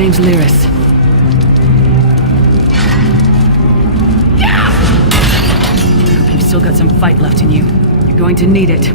name's Lyris. You've still got some fight left in you. You're going to need it.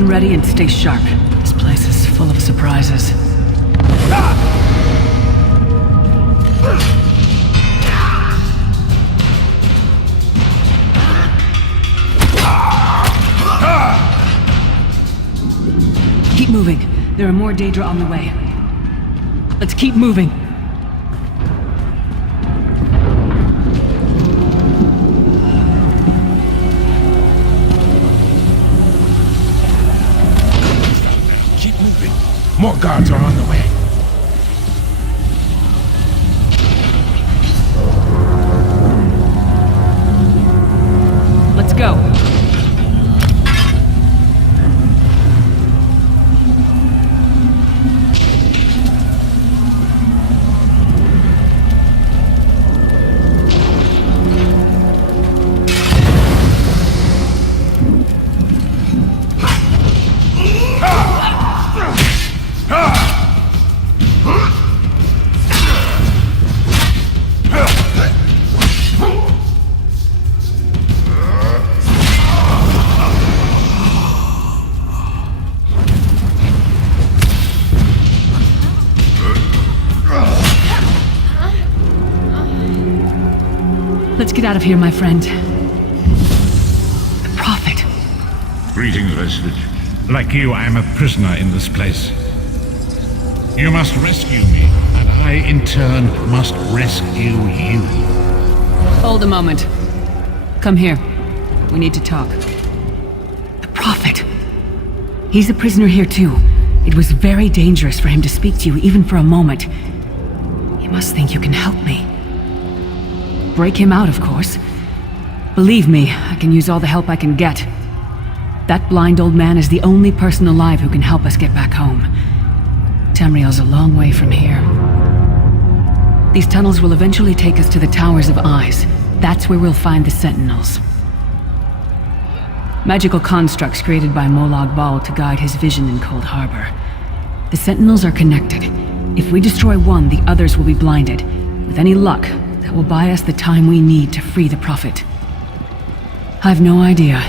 Ready and stay sharp. This place is full of surprises. Keep moving. There are more Daedra on the way. Let's keep moving. More guards are on the way. Let's go. Let's get out of here, my friend. The Prophet. Greetings, Leslie. Like you, I am a prisoner in this place. You must rescue me, and I, in turn, must rescue you. Hold a moment. Come here. We need to talk. The Prophet. He's a prisoner here, too. It was very dangerous for him to speak to you, even for a moment. You must think you can help me. Break him out, of course. Believe me, I can use all the help I can get. That blind old man is the only person alive who can help us get back home. Tamriel's a long way from here. These tunnels will eventually take us to the Towers of Eyes. That's where we'll find the Sentinels. Magical constructs created by Molag Bal to guide his vision in Cold Harbor. The Sentinels are connected. If we destroy one, the others will be blinded. With any luck, that will buy us the time we need to free the Prophet. I've no idea.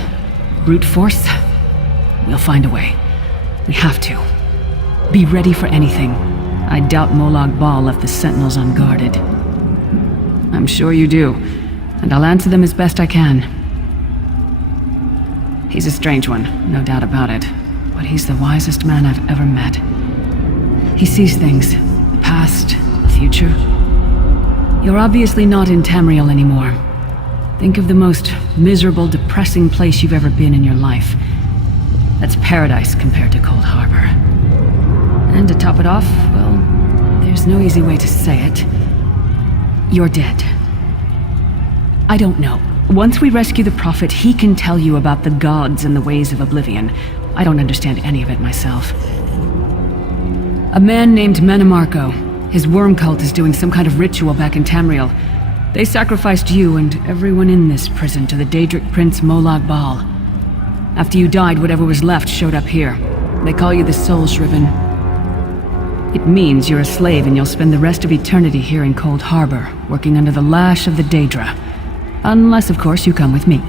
Brute force? We'll find a way. We have to. Be ready for anything. I doubt Molag Bal left the Sentinels unguarded. I'm sure you do, and I'll answer them as best I can. He's a strange one, no doubt about it, but he's the wisest man I've ever met. He sees things, the past, the future. You're obviously not in Tamriel anymore. Think of the most miserable, depressing place you've ever been in your life. That's paradise compared to Cold Harbor. And to top it off, well, there's no easy way to say it. You're dead. I don't know. Once we rescue the Prophet, he can tell you about the gods and the ways of oblivion. I don't understand any of it myself. A man named Menemarco. His worm cult is doing some kind of ritual back in Tamriel. They sacrificed you and everyone in this prison to the Daedric Prince Molag Bal. After you died, whatever was left showed up here. They call you the Soul Shriven. It means you're a slave and you'll spend the rest of eternity here in Cold Harbor, working under the lash of the Daedra. Unless, of course, you come with me.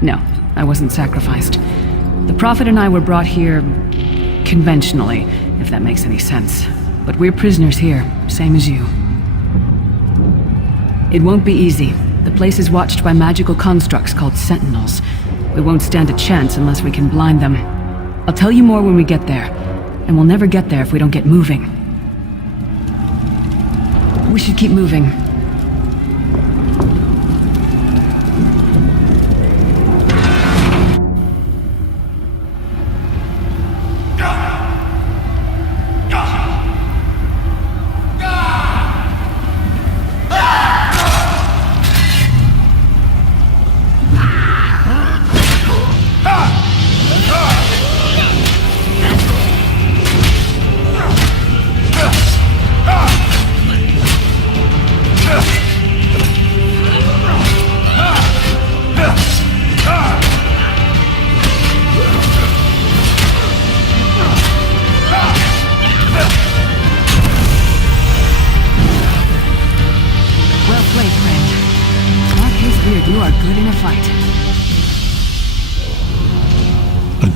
No, I wasn't sacrificed. The Prophet and I were brought here conventionally, if that makes any sense. But we're prisoners here, same as you. It won't be easy. The place is watched by magical constructs called Sentinels. We won't stand a chance unless we can blind them. I'll tell you more when we get there, and we'll never get there if we don't get moving. We should keep moving.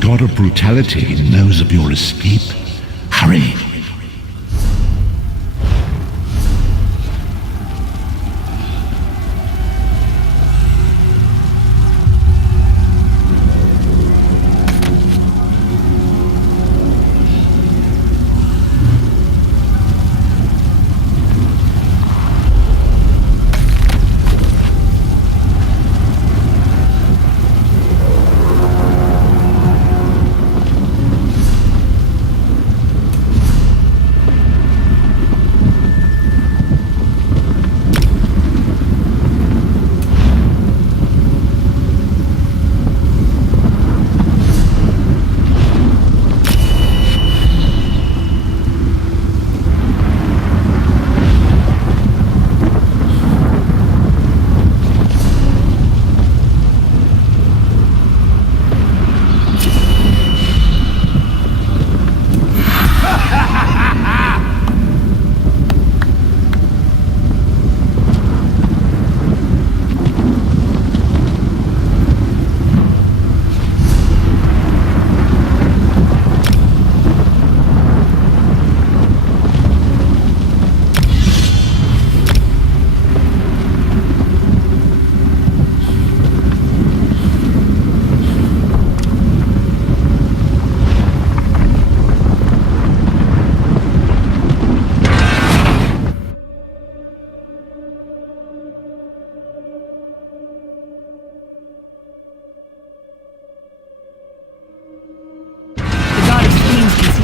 god of brutality knows of your escape. Hurry!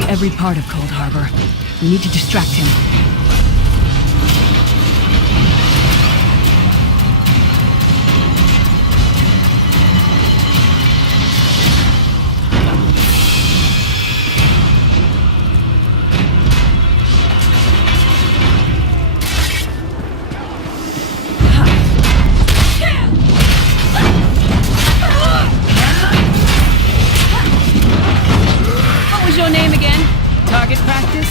Every part of Cold Harbor. We need to distract him. What was your name again? Target practice?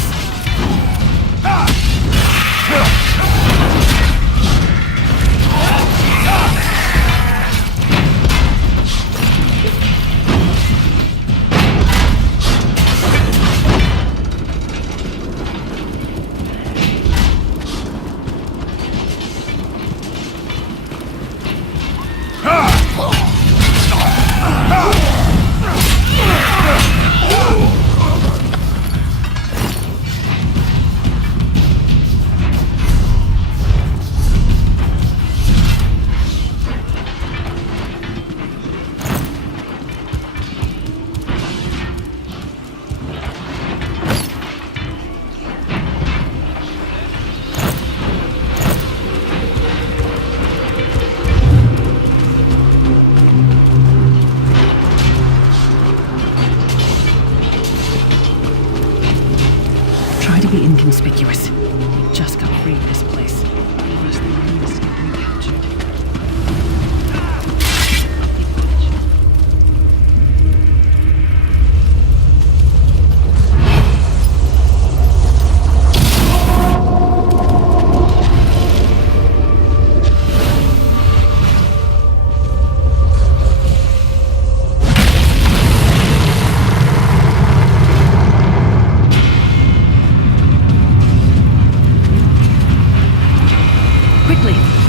Be inconspicuous. We just got free of this place. Unless they really escape recaptured.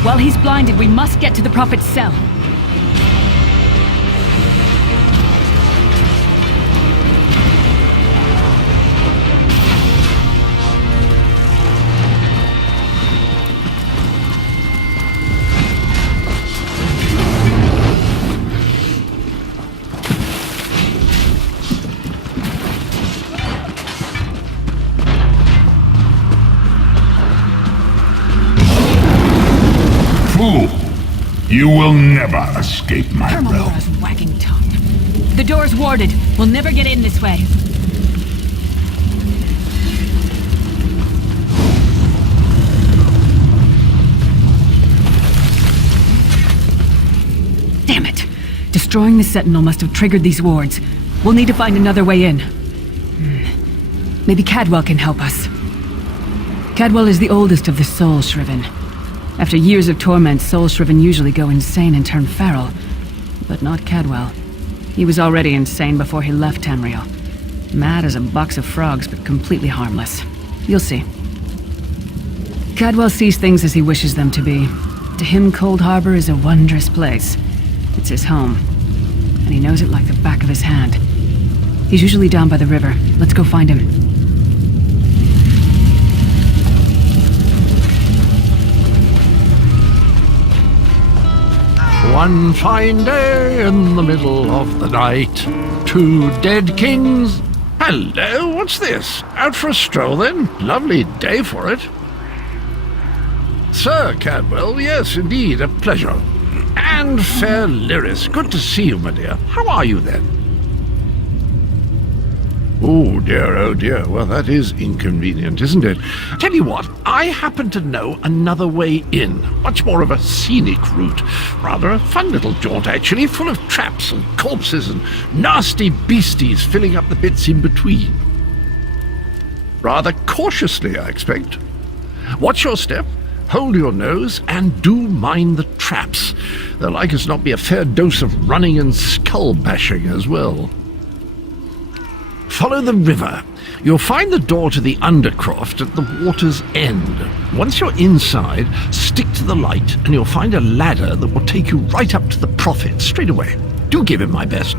While he's blinded, we must get to the Prophet's cell. You will never escape my realm. Hermalora's wagging tongue. The door's warded. We'll never get in this way. Damn it! Destroying the Sentinel must have triggered these wards. We'll need to find another way in. Maybe Cadwell can help us. Cadwell is the oldest of the Soul Shriven. After years of torment, Soul Shriven usually go insane and turn feral. But not Cadwell. He was already insane before he left Tamriel. Mad as a box of frogs, but completely harmless. You'll see. Cadwell sees things as he wishes them to be. To him, Cold Harbor is a wondrous place. It's his home. And he knows it like the back of his hand. He's usually down by the river. Let's go find him. One fine day in the middle of the night, two dead kings. Hello, what's this? Out for a stroll then? Lovely day for it. Sir Cadwell, yes, indeed, a pleasure. And fair Lyris, good to see you, my dear. How are you then? Oh dear, well that is inconvenient, isn't it? Tell you what, I happen to know another way in. Much more of a scenic route. Rather a fun little jaunt, actually, full of traps and corpses and nasty beasties filling up the bits in between. Rather cautiously, I expect. Watch your step, hold your nose, and do mind the traps. There'll like as not be a fair dose of running and skull-bashing as well. Follow the river. You'll find the door to the Undercroft at the water's end. Once you're inside, stick to the light and you'll find a ladder that will take you right up to the Prophet straight away. Do give him my best.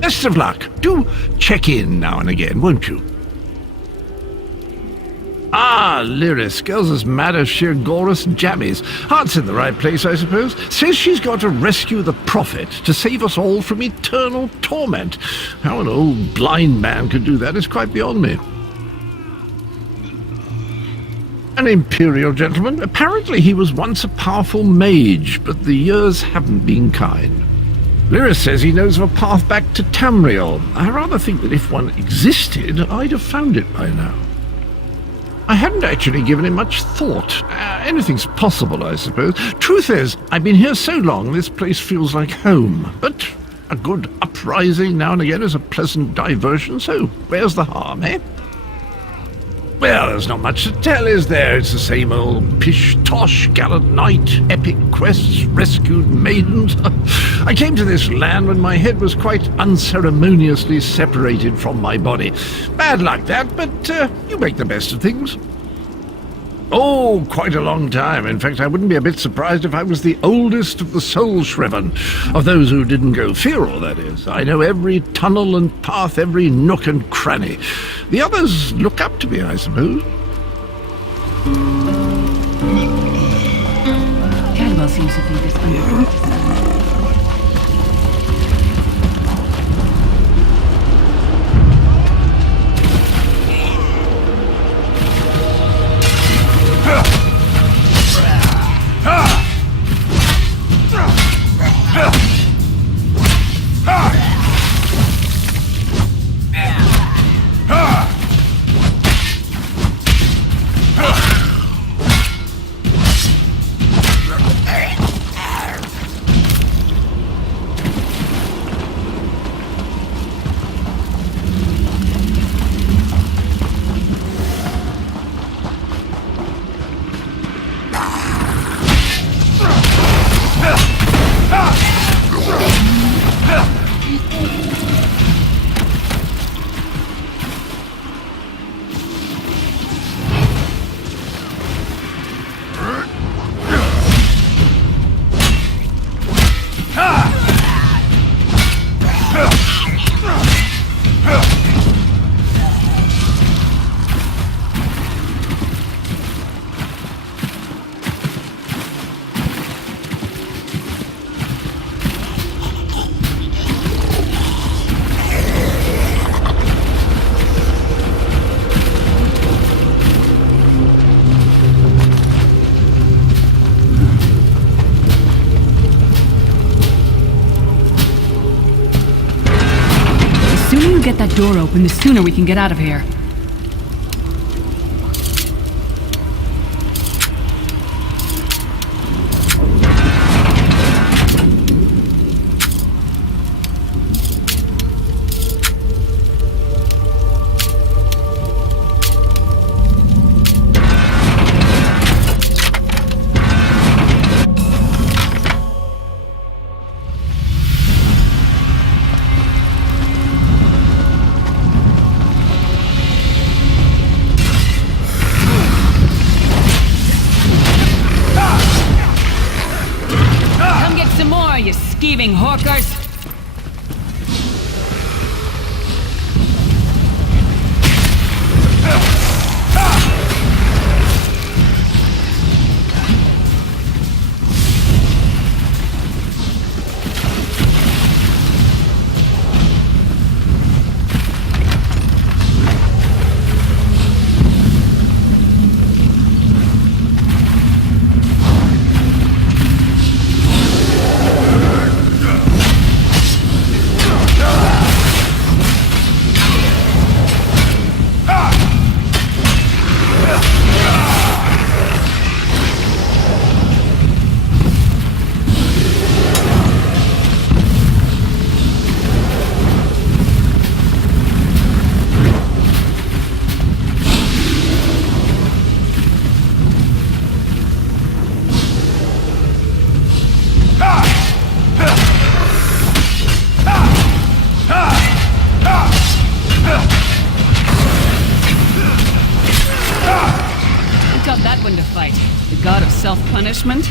Best of luck. Do check in now and again, won't you? Ah, Lyris, girl's as mad as sheer Gorus jammies. Heart's in the right place, I suppose. Says she's got to rescue the Prophet to save us all from eternal torment. How an old blind man could do that is quite beyond me. An imperial gentleman. Apparently he was once a powerful mage, but the years haven't been kind. Lyris says he knows of a path back to Tamriel. I rather think that if one existed, I'd have found it by now. I hadn't actually given it much thought. Anything's possible, I suppose. Truth is, I've been here so long, this place feels like home. But a good uprising now and again is a pleasant diversion, so where's the harm, eh? Well, there's not much to tell, is there? It's the same old pish-tosh, gallant knight, epic quests, rescued maidens. I came to this land when my head was quite unceremoniously separated from my body. Bad luck, that, but you make the best of things. Oh, quite a long time. In fact, I wouldn't be a bit surprised if I was the oldest of the soul-shriven, of those who didn't go feral, that is. I know every tunnel and path, every nook and cranny. The others look up to me, I suppose. Cadwell seems to think this Undercroft. Get that door open, the sooner we can get out of here. thieving hawkers! Self-punishment?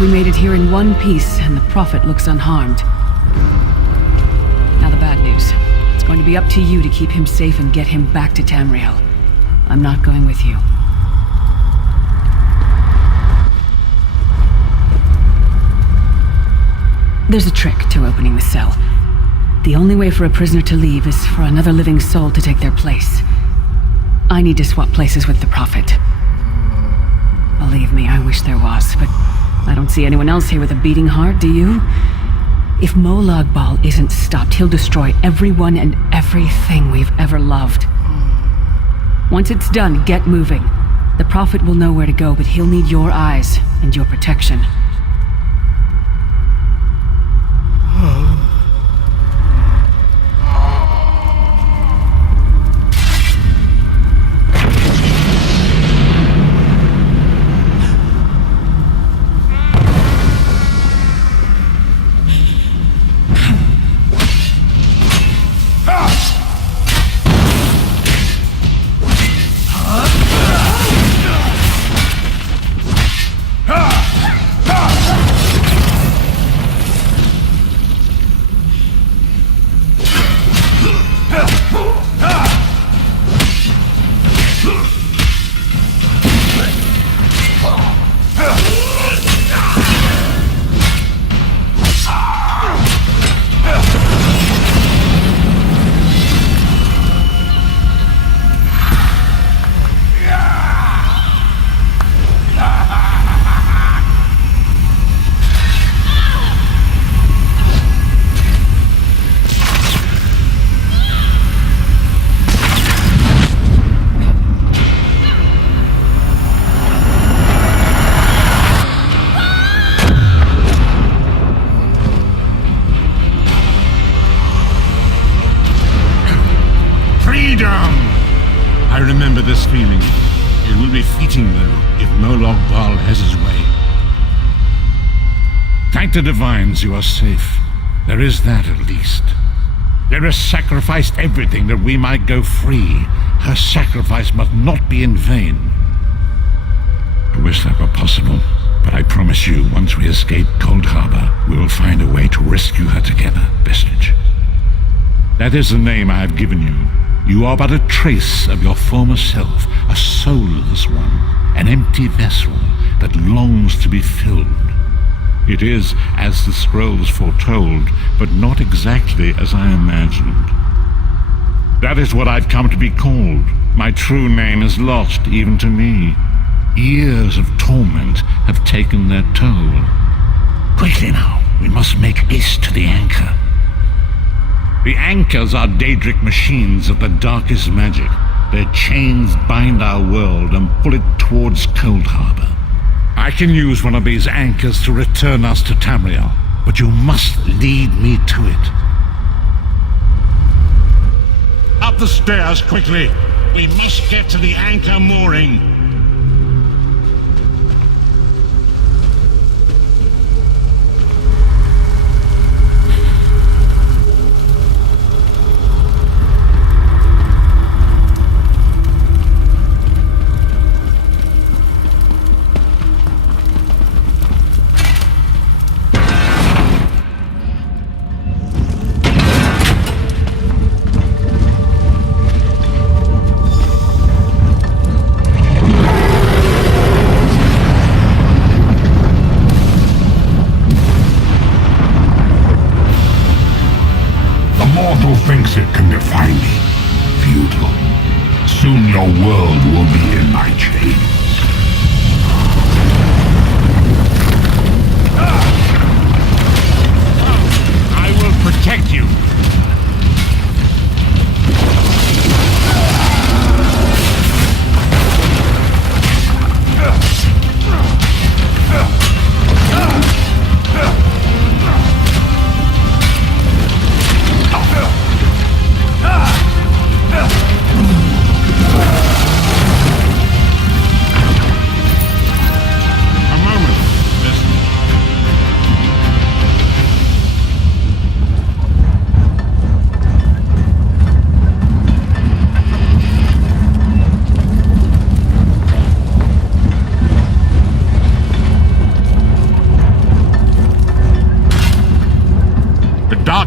We made it here in one piece, and the Prophet looks unharmed. Now the bad news. It's going to be up to you to keep him safe and get him back to Tamriel. I'm not going with you. There's a trick to opening the cell. The only way for a prisoner to leave is for another living soul to take their place. I need to swap places with the Prophet. Believe me, I wish there was, but I don't see anyone else here with a beating heart, do you? If Molag Bal isn't stopped, he'll destroy everyone and everything we've ever loved. Once it's done, get moving. The Prophet will know where to go, but he'll need your eyes and your protection. This feeling. It will be fleeting, though, if Molag Bal has his way. Thank the divines you are safe. There is that, at least. Lyra sacrificed everything that we might go free. Her sacrifice must not be in vain. I wish that were possible. But I promise you, once we escape Cold Harbor, we will find a way to rescue her together, Vestige. That is the name I have given you. You are but a trace of your former self, a soulless one, an empty vessel that longs to be filled. It is as the scrolls foretold, but not exactly as I imagined. That is what I've come to be called. My true name is lost even to me. Years of torment have taken their toll. Quickly now, we must make haste to the anchor. The anchors are Daedric machines of the darkest magic. Their chains bind our world and pull it towards Cold Harbor. I can use one of these anchors to return us to Tamriel, but you must lead me to it. Up the stairs, quickly! We must get to the anchor mooring. Thinks it can defy me. Futile. Soon your world will be in my chains. I will protect you.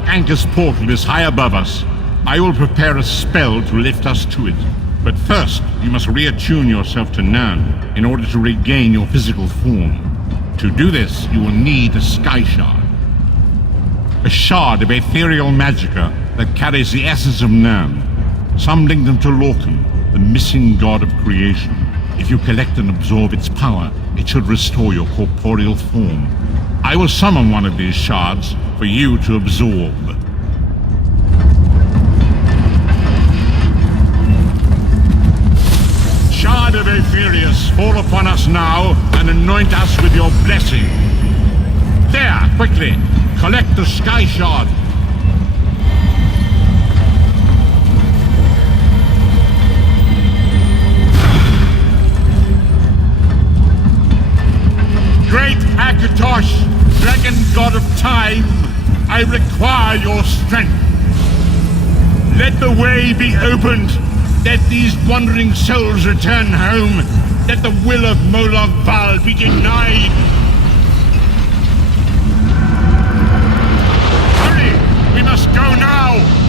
Anchor's portal is high above us. I will prepare a spell to lift us to it. But first, you must reattune yourself to Nan in order to regain your physical form. To do this, you will need a sky shard. A shard of ethereal magicka that carries the essence of Nan. Some link them to Lorcan, the missing god of creation. If you collect and absorb its power, it should restore your corporeal form. I will summon one of these shards for you to absorb. Shard of Aetherius, fall upon us now and anoint us with your blessing. There, quickly, collect the sky shard. Great Akatosh, dragon god of time, I require your strength. Let the way be opened. Let these wandering souls return home. Let the will of Molag Bal be denied. Hurry! We must go now!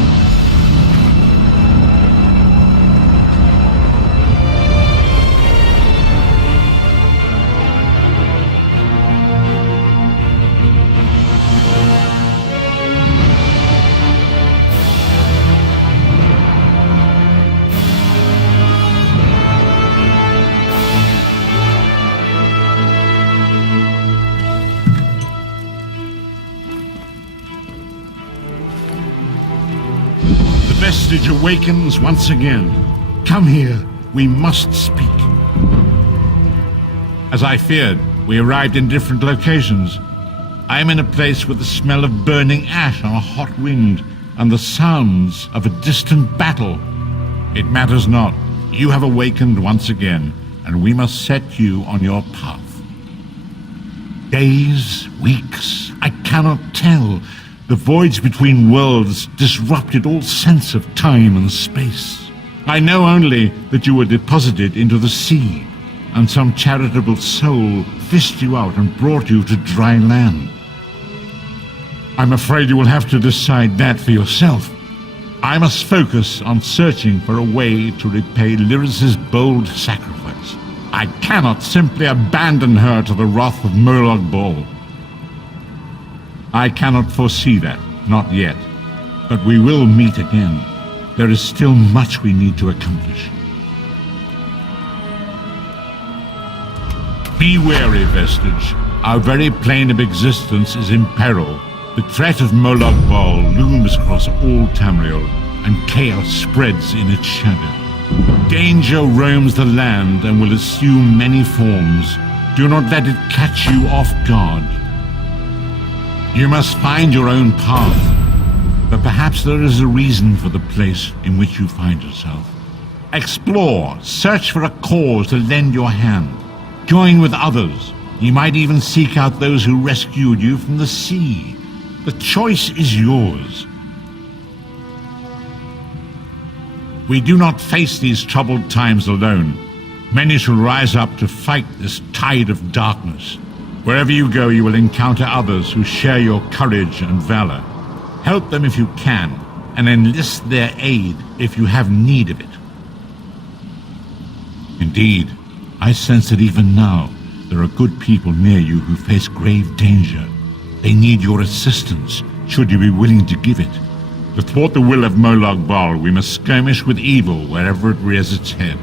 Vestige awakens once again. Come here, we must speak. As I feared, we arrived in different locations. I am in a place with the smell of burning ash on a hot wind and the sounds of a distant battle. It matters not. You have awakened once again, and we must set you on your path. Days, weeks, I cannot tell. The voids between worlds disrupted all sense of time and space. I know only that you were deposited into the sea, and some charitable soul fished you out and brought you to dry land. I'm afraid you will have to decide that for yourself. I must focus on searching for a way to repay Lyris's bold sacrifice. I cannot simply abandon her to the wrath of Molag Bal. I cannot foresee that, not yet. But we will meet again. There is still much we need to accomplish. Be wary, Vestige. Our very plane of existence is in peril. The threat of Molag Bal looms across all Tamriel, and chaos spreads in its shadow. Danger roams the land and will assume many forms. Do not let it catch you off guard. You must find your own path, but perhaps there is a reason for the place in which you find yourself. Explore, search for a cause to lend your hand. Join with others. You might even seek out those who rescued you from the sea. The choice is yours. We do not face these troubled times alone. Many shall rise up to fight this tide of darkness. Wherever you go, you will encounter others who share your courage and valor. Help them if you can, and enlist their aid if you have need of it. Indeed, I sense that even now, there are good people near you who face grave danger. They need your assistance, should you be willing to give it. To thwart the will of Molag Bal, we must skirmish with evil wherever it rears its head.